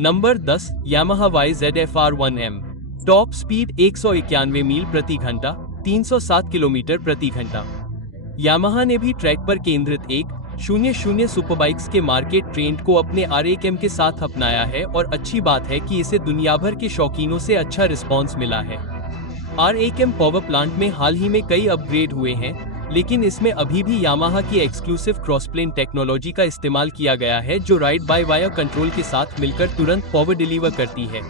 Number 10 Yamaha YZF-R1M। Top speed 191 मील प्रति घंटा, 307 kilometre प्रति घंटा। यामाहा ने भी ट्रैक पर केंद्रित 1.0 सुपरबाइक्स के मार्केट ट्रेंड को अपने R1M के साथ अपनाया है और अच्छी बात है कि इसे दुनिया भर के शौकीनों से अच्छा रिस्पॉन्स मिला है। R1M पावर प्लांट में हाल ही में कई अपग्रेड हुए हैं, लेकिन इसमें अभी भी यामाहा की एक्सक्लूसिव क्रॉसप्लेन टेक्नोलॉजी का इस्तेमाल किया गया है, जो राइड बाय वायर कंट्रोल के साथ मिलकर तुरंत पावर डिलीवर करती है।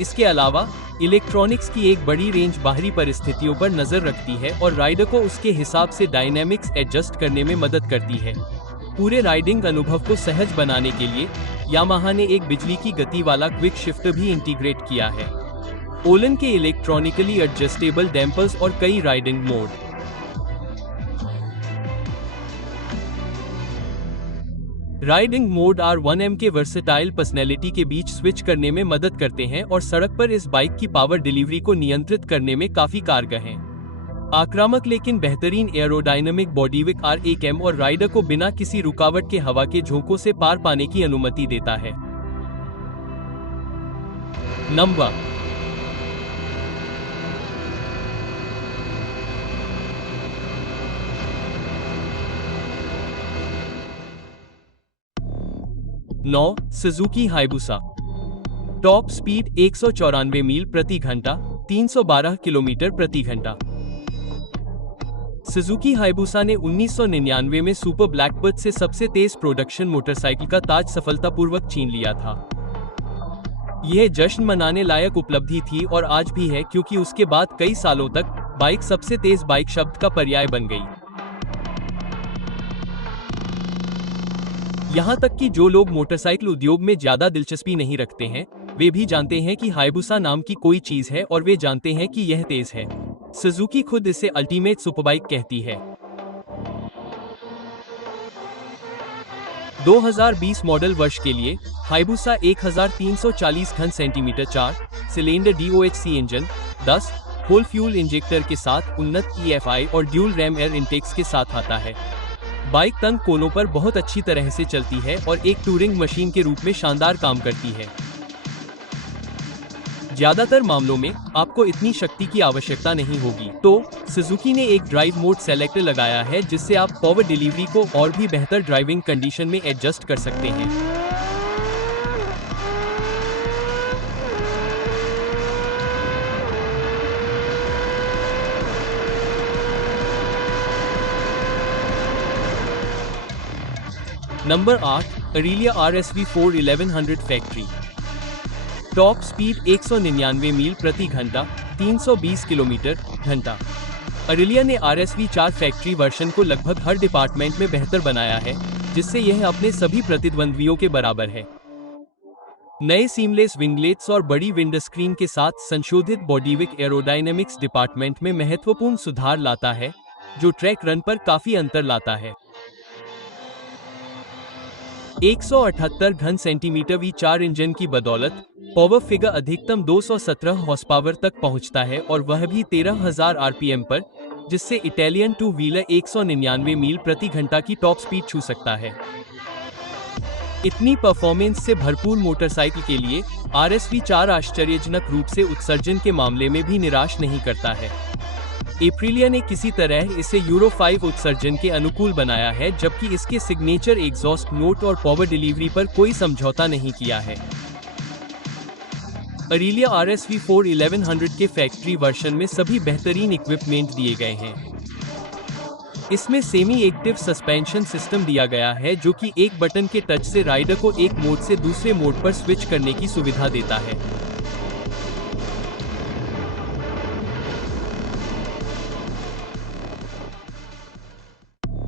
इसके अलावा इलेक्ट्रॉनिक्स की एक बड़ी रेंज बाहरी परिस्थितियों पर नजर रखती है और राइडर को उसके हिसाब से डायनेमिक्स एडजस्ट करने में मदद करती है। पूरे राइडिंग अनुभव को सहज बनाने के लिए यामाहा ने एक बिजली की गति वाला क्विक शिफ्टर भी इंटीग्रेट किया है। ओलन के इलेक्ट्रॉनिकली एडजस्टेबल डैम्पर्स और कई riding mode. Riding mode R1M के वर्सेटाइल पर्सनैलिटी के बीच स्विच करने में मदद करते हैं और सड़क पर इस बाइक की पावर डिलीवरी को नियंत्रित करने में काफी कारगर हैं। आक्रामक लेकिन बेहतरीन एरोडायनामिक बॉडीविक R1M और राइडर को बिना किसी रुकावट के हवा के झोंकों से पार पाने की अनुमति देता है। Number 9 Suzuki Hayabusa. Top speed 194 मील प्रति घंटा, 312 किलोमीटर प्रति घंटा। सुजुकी हायबुसा ने 1999 में सुपर ब्लैकबर्ड से सबसे तेज प्रोडक्शन मोटरसाइकिल का ताज सफलतापूर्वक छीन लिया था। यह जश्न मनाने लायक उपलब्धि थी और आज भी है, क्योंकि उसके बाद कई सालों तक बाइक सबसे तेज बाइक शब्द का पर्याय बन गई। यहाँ तक कि जो लोग मोटरसाइकिल उद्योग में ज्यादा दिलचस्पी नहीं रखते हैं, वे भी जानते हैं कि हायबुसा नाम की कोई चीज है और वे जानते हैं कि यह तेज है। सुजुकी खुद इसे अल्टीमेट सुपरबाइक कहती है। 2020 मॉडल वर्ष के लिए हायबुसा 1340 घन centimetre 4 cylinder DOHC engine, 10 hole fuel injector के साथ उन्नत EFI और ड्यूल रैम एयर इंटेक्स के साथ आता है। बाइक तंग कोनों पर बहुत अच्छी तरह से चलती है और एक टूरिंग मशीन के रूप में शानदार काम करती है। ज्यादातर मामलों में आपको इतनी शक्ति की आवश्यकता नहीं होगी, तो सुजुकी ने एक ड्राइव मोड सेलेक्टर लगाया है, जिससे आप पावर डिलीवरी को और भी बेहतर ड्राइविंग कंडीशन में एडजस्ट कर सकते हैं। Number 8 Aralia RSV4 1100 factory. Top speed 199 मील प्रति घंटा, 320 किलोमीटर घंटा। अरेलिया ने RSV4 फैक्ट्री वर्जन को लगभग हर डिपार्टमेंट में बेहतर बनाया है, जिससे यह अपने सभी प्रतिद्वंद्वियों के बराबर है। नए सीमलेस विंगलेट्स और बड़ी विंडस्क्रीन के साथ संशोधित बॉडीविक एरोडायनेमिक्स डिपार्टमेंट में महत्वपूर्ण सुधार लाता है, जो ट्रैक रन पर काफी अंतर लाता है। 178 घन सेंटीमीटर V4 इंजन की बदौलत पावर फिगर अधिकतम 217 हॉर्स पावर तक पहुंचता है और वह भी 13,000 RPM पर, जिससे इटालियन टू व्हीलर 199 मील प्रति घंटा की टॉप स्पीड छू सकता है। इतनी परफॉर्मेंस से भरपूर मोटरसाइकिल के लिए RSV4 आश्चर्यजनक रूप से उत्सर्जन के मामले में भी निराश नहीं करता है। एप्रिलिया ने किसी तरह इसे यूरो 5 उत्सर्जन के अनुकूल बनाया है, जबकि इसके सिग्नेचर एग्जॉस्ट नोट और पावर डिलीवरी पर कोई समझौता नहीं किया है। अरेलिया RSV4 1100 के फैक्ट्री वर्जन में सभी बेहतरीन इक्विपमेंट दिए गए हैं। इसमें सेमी एक्टिव सस्पेंशन सिस्टम दिया गया है, जो कि एक बटन के टच से राइडर को एक मोड से दूसरे मोड पर स्विच करने की सुविधा देता है।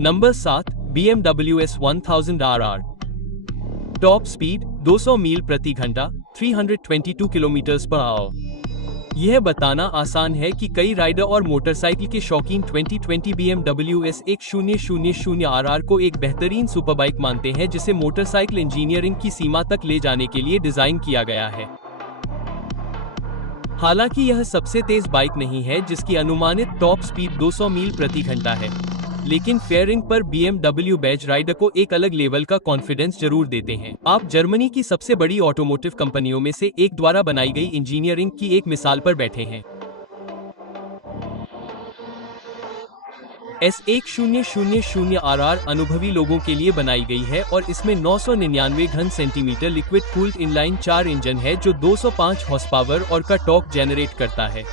Number 7 BMW S1000RR। Top speed 200 मील प्रति घंटा, 322 किलोमीटर पर आवर। यह बताना आसान है कि कई राइडर और मोटरसाइकिल के शौकीन 2020 BMW S1000RR को एक बेहतरीन सुपरबाइक मानते हैं, जिसे मोटरसाइकिल इंजीनियरिंग की सीमा तक ले जाने के लिए डिजाइन किया गया है। हालांकि यह सबसे तेज बाइक नहीं है, जिसकी अनुमानित टॉप स्पीड 200 मील प्रति घंटा है। लेकिन फेयरिंग पर BMW बैज राइडर को एक अलग लेवल का कॉन्फिडेंस जरूर देते हैं। आप जर्मनी की सबसे बड़ी ऑटोमोटिव कंपनियों में से एक द्वारा बनाई गई इंजीनियरिंग की एक मिसाल पर बैठे हैं। S1000RR अनुभवी लोगों के लिए बनाई गई है और इसमें 999 घन centimetre liquid cooled inline 4 engine है जो 205 हॉर्स पावर और का टॉर्क जनरेट करता है।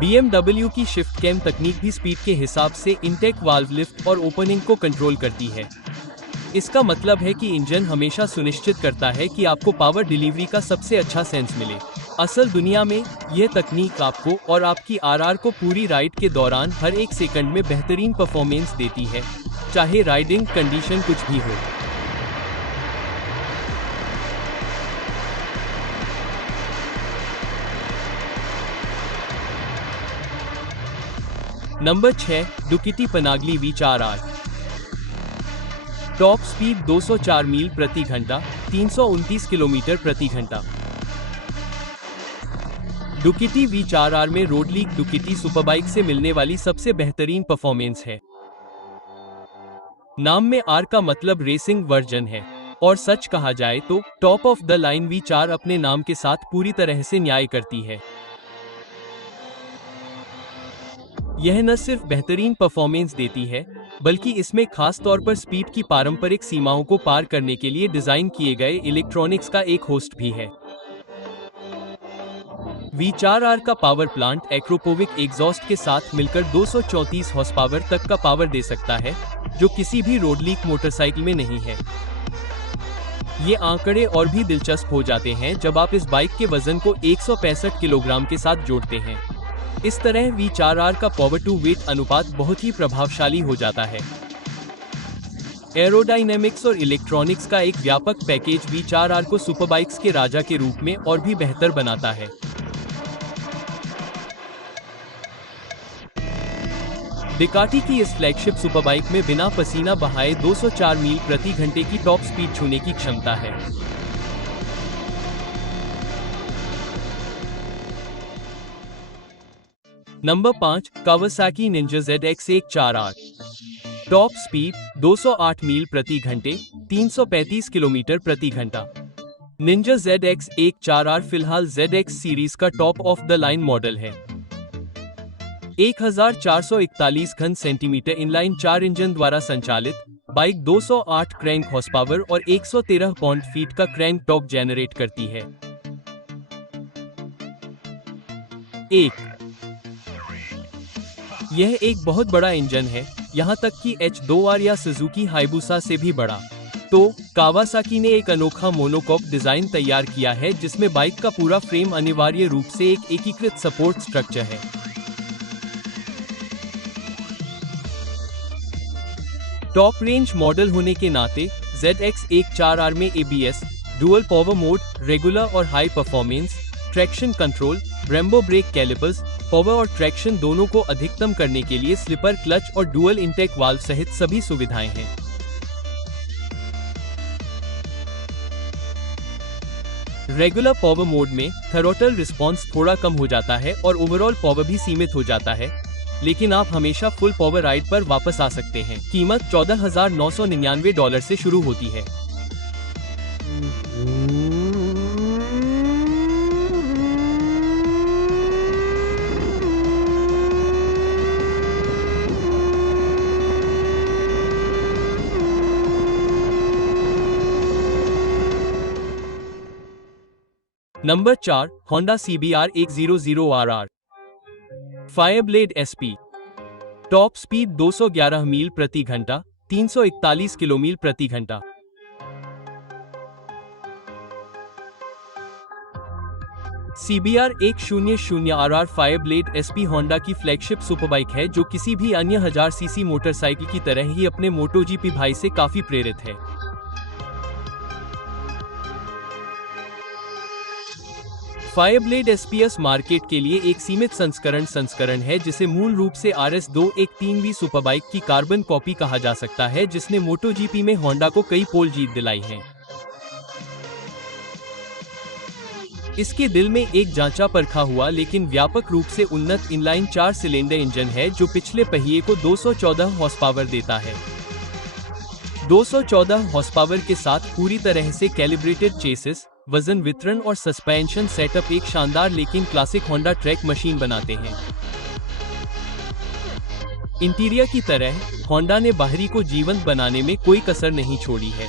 BMW की शिफ्ट कैम तकनीक भी स्पीड के हिसाब से इनटेक वाल्व लिफ्ट और ओपनिंग को कंट्रोल करती है। इसका मतलब है कि इंजन हमेशा सुनिश्चित करता है कि आपको पावर डिलीवरी का सबसे अच्छा सेंस मिले। असल दुनिया में यह तकनीक आपको और आपकी आरआर को पूरी राइड के दौरान हर एक सेकंड में बेहतरीन परफॉर्मेंस देती है, चाहे राइडिंग कंडीशन कुछ भी हो। Number 6, Ducati Panigale V4R। Top speed 204 मील प्रति घंटा, 329 किलोमीटर प्रति घंटा। डुकाटी V4R में रोडलीग डुकाटी सुपरबाइक से मिलने वाली सबसे बेहतरीन परफॉर्मेंस है। नाम में R का मतलब रेसिंग वर्जन है, और सच कहा जाए तो top of the line V4 अपने नाम के साथ पूरी तरह से न्याय करती है। यह न सिर्फ बेहतरीन परफॉर्मेंस देती है, बल्कि इसमें खास तौर पर स्पीड की पारंपरिक सीमाओं को पार करने के लिए डिजाइन किए गए इलेक्ट्रॉनिक्स का एक होस्ट भी है। V4R का पावर प्लांट एक्रोपोविक एग्जॉस्ट के साथ मिलकर 234 हॉर्स पावर तक का पावर दे सकता है, जो किसी भी रोडलीग मोटरसाइकिल में नहीं है। ये आंकड़े और भी दिलचस्प हो जाते हैं जब आप इस बाइक के वजन को 165 किलोग्राम के साथ जोड़ते हैं। इस तरह V4R का पावर टू वेट अनुपात बहुत ही प्रभावशाली हो जाता है। एरोडायनेमिक्स और इलेक्ट्रॉनिक्स का एक व्यापक पैकेज V4R को सुपरबाइक्स के राजा के रूप में और भी बेहतर बनाता है। डुकाटी की इस फ्लैगशिप सुपरबाइक में बिना पसीना बहाए 204 मील प्रति घंटे की टॉप स्पीड छूने की क्षमता है। Number 5, Kawasaki Ninja ZX14R। Top speed 208 मील प्रति घंटे, 335 किलोमीटर प्रति घंटा। निंजा ZX14R फिलहाल ZX सीरीज का top of the line model है। 1441 घन सेंटीमीटर इनलाइन 4 इंजन द्वारा संचालित बाइक 208 क्रैंक हॉर्स पावर और 113 पाउंड फीट का क्रैंक टॉर्क जनरेट करती है। यह एक बहुत बड़ा इंजन है, यहाँ तक कि H2R या सुजुकी हाइबुसा से भी बड़ा। तो कावासाकी ने एक अनोखा मोनोकॉक डिजाइन तैयार किया है जिसमें बाइक का पूरा फ्रेम अनिवार्य रूप से एक एकीकृत सपोर्ट स्ट्रक्चर है। टॉप रेंज मॉडल होने के नाते ZX14R में ABS, dual power mode, regular और high performance, traction control, Brembo brake calipers, power और ट्रैक्शन दोनों को अधिकतम करने के लिए स्लिपर क्लच और डुअल इंटेक वाल्व सहित सभी सुविधाएं हैं। रेगुलर पावर मोड में थ्रॉटल रिस्पॉन्स थोड़ा कम हो जाता है और ओवरऑल पावर भी सीमित हो जाता है, लेकिन आप हमेशा फुल पावर राइड पर वापस आ सकते हैं। कीमत $14,999 से शुरू होती है। Number 4, Honda CBR 100RR। Fireblade SP। Top speed 211 मील प्रति घंटा, 341 किलोमीटर प्रति घंटा। CBR 100RR Fireblade SP Honda की फ्लैगशिप सुपरबाइक है जो किसी भी अन्य 1000 सीसी मोटरसाइकिल की तरह ही अपने MotoGP भाई से काफी प्रेरित है। फायरब्लेड SPS मार्केट के लिए एक सीमित संस्करण है जिसे मूल रूप से RS213V सुपरबाइक की कार्बन कॉपी कहा जा सकता है जिसने MotoGP में होंडा को कई पोल जीत दिलाई हैं। इसके दिल में एक जांचा परखा हुआ लेकिन व्यापक रूप से उन्नत इनलाइन 4 सिलेंडर इंजन है जो पिछले पहिए को 214 हॉर्स पावर देता है। 214 हॉर्स पावर के साथ पूरी तरह से कैलिब्रेटेड चेसिस, वजन वितरण और सस्पेंशन सेटअप एक शानदार लेकिन क्लासिक होंडा ट्रैक मशीन बनाते हैं। इंटीरियर की तरह होंडा ने बाहरी को जीवंत बनाने में कोई कसर नहीं छोड़ी है।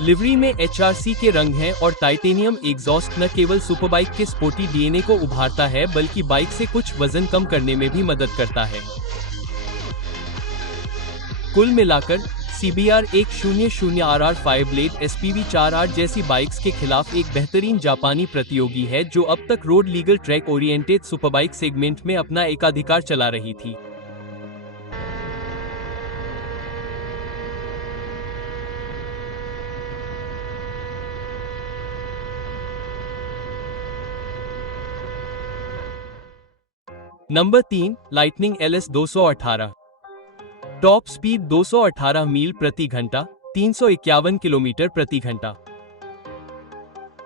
लिवरी में HRC के रंग हैं और टाइटेनियम एग्जॉस्ट न केवल सुपरबाइक के स्पोर्टी डीएनए को उभारता है बल्कि बाइक से कुछ वजन कम करने में भी मदद करता है। कुल मिलाकर CBR 100 RR 5 blade SPV 4R जैसी बाइक्स के खिलाफ एक बेहतरीन जापानी प्रतियोगी है जो अब तक road legal track oriented superbike segment में अपना एकाधिकार चला रही थी। Number 3, lightning LS 218। Top speed 218 मील प्रति घंटा, 351 किलोमीटर प्रति घंटा।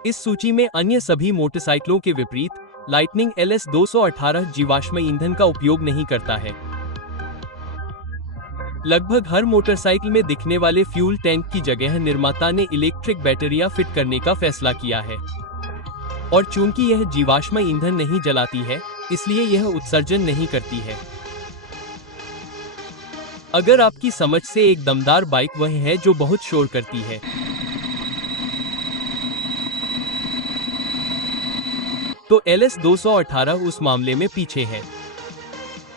इस सूची में अन्य सभी मोटरसाइकिलों के विपरीत लाइटनिंग LS 218 जीवाश्म ईंधन का उपयोग नहीं करता है। लगभग हर मोटरसाइकिल में दिखने वाले फ्यूल टैंक की जगह निर्माता ने इलेक्ट्रिक बैटरियां फिट करने का फैसला किया है। और चूंकि यह जीवाश्म ईंधन नहीं जलाती है, इसलिए यह उत्सर्जन नहीं करती है। अगर आपकी समझ से एक दमदार बाइक वह है जो बहुत शोर करती है, तो LS 218 उस मामले में पीछे है।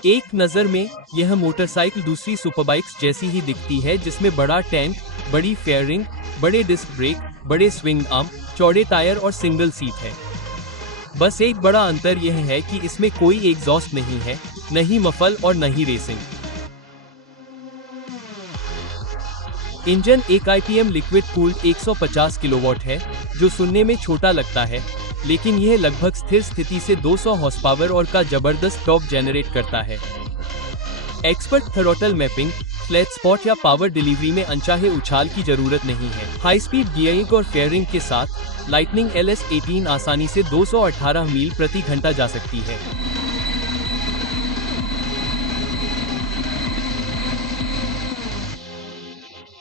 एक नज़र में यह मोटरसाइकिल दूसरी सुपरबाइक्स जैसी ही दिखती है, जिसमें बड़ा टैंक, बड़ी फेयरिंग, बड़े डिस्क ब्रेक, बड़े स्विंग आर्म, चौड़े टायर और सिंगल सीट है। बस एक बड़ा अंतर यह है कि इसमें कोई एग्जॉस्ट नहीं है, न ही मफल और न ही रेसिंग। इंजन एक IPM लिक्विड कूल्ड 150 किलोवाट है, जो सुनने में छोटा लगता है, लेकिन यह लगभग स्थिर स्थिति से 200 हॉर्स पावर और का जबरदस्त टॉर्क जनरेट करता है। Expert throttle mapping, flat spot या पावर डिलीवरी में अनचाहे उछाल की जरूरत नहीं है। हाई स्पीड गियरिंग और फेयरिंग के साथ लाइटनिंग LS 18 आसानी से 218 मील प्रति घंटा जा सकती है।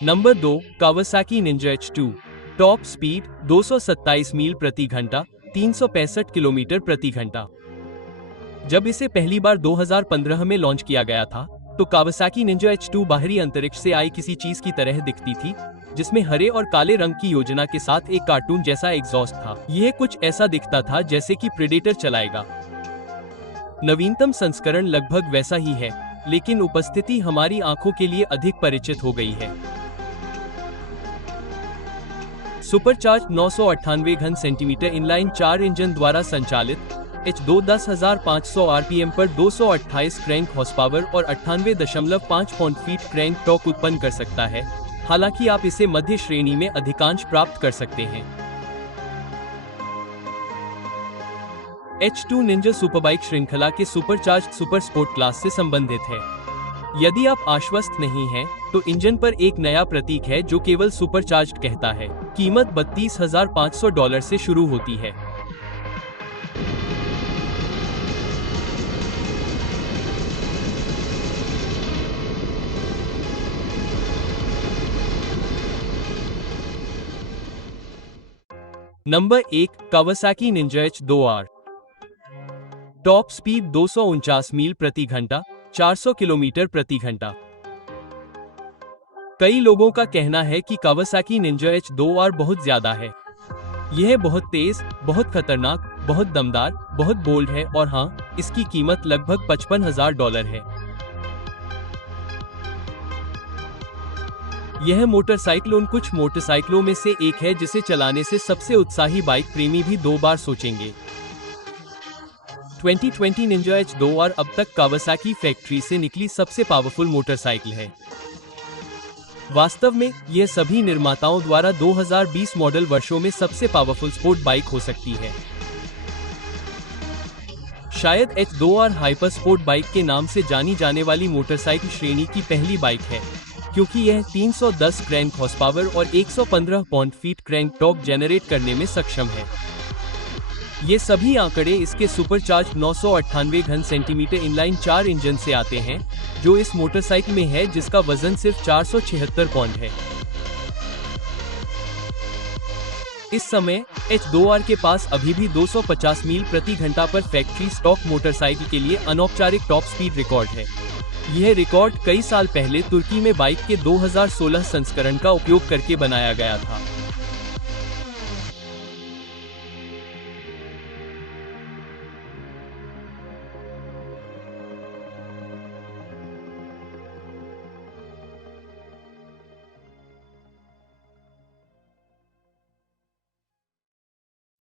Number 2, Kawasaki Ninja H2। Top speed 227 मील प्रति घंटा, 365 किलोमीटर प्रति घंटा। जब इसे पहली बार 2015 में लॉन्च किया गया था, तो कावासाकी निंजा H2 बाहरी अंतरिक्ष से आई किसी चीज की तरह दिखती थी, जिसमें हरे और काले रंग की योजना के साथ एक कार्टून जैसा एग्जॉस्ट था। यह कुछ ऐसा दिखता था जैसे कि प्रेडेटर चलाएगा। नवीनतम संस्करण लगभग वैसा ही है, लेकिन उपस्थिति हमारी आंखों के लिए अधिक परिचित हो गई है। सुपरचार्ज 998 घन सेंटीमीटर इनलाइन 4 इंजन द्वारा संचालित H2 10,500 RPM पर 228 क्रैंक हॉर्स पावर और 98.5 पाउंड फीट क्रैंक टॉर्क उत्पन्न कर सकता है। हालांकि आप इसे मध्य श्रेणी में अधिकांश प्राप्त कर सकते हैं। H2 निंजा सुपरबाइक श्रृंखला के सुपरचार्ज सुपर स्पोर्ट क्लास से संबंधित है। यदि आप आश्वस्त नहीं हैं, तो इंजन पर एक नया प्रतीक है जो केवल सुपरचार्ज्ड कहता है। कीमत $32,500 से शुरू होती है। Number 1, Kawasaki Ninja H2R। Top speed 249 मील प्रति घंटा, 400 किलोमीटर प्रति घंटा। कई लोगों का कहना है कि कावासाकी निंजा H2R बहुत ज्यादा है। यह बहुत तेज, बहुत खतरनाक, बहुत दमदार, बहुत बोल्ड है और हाँ, इसकी कीमत लगभग $55,000 है। यह मोटरसाइकिल उन कुछ मोटरसाइकिलों में से एक है जिसे चलाने से सबसे उत्साही बाइक प्रेमी भी 2 बार सोचेंगे। 2020 निंजा H2R अब तक कावासाकी फैक्ट्री से निकली सबसे पावरफुल मोटरसाइकिल है। वास्तव में यह सभी निर्माताओं द्वारा 2020 मॉडल वर्षों में सबसे पावरफुल स्पोर्ट बाइक हो सकती है। शायद H2R हाइपर स्पोर्ट बाइक के नाम से जानी जाने वाली मोटरसाइकिल श्रेणी की पहली बाइक है। क्योंकि यह 310 क्रैंक हॉर्स पावर और 115 pound feet crank torque generate करने में सक्षम है। ये सभी आंकड़े इसके सुपरचार्ज 998 घन सेंटीमीटर इनलाइन 4 इंजन से आते हैं, जो इस मोटरसाइकिल में है, जिसका वजन सिर्फ 476 पाउंड है। इस समय H2R के पास अभी भी 250 मील प्रति घंटा पर फैक्ट्री स्टॉक मोटरसाइकिल के लिए अनौपचारिक टॉप स्पीड रिकॉर्ड है। यह रिकॉर्ड कई साल पहले तुर्की में बाइक के 2016 संस्करण का उपयोग करके बनाया गया था।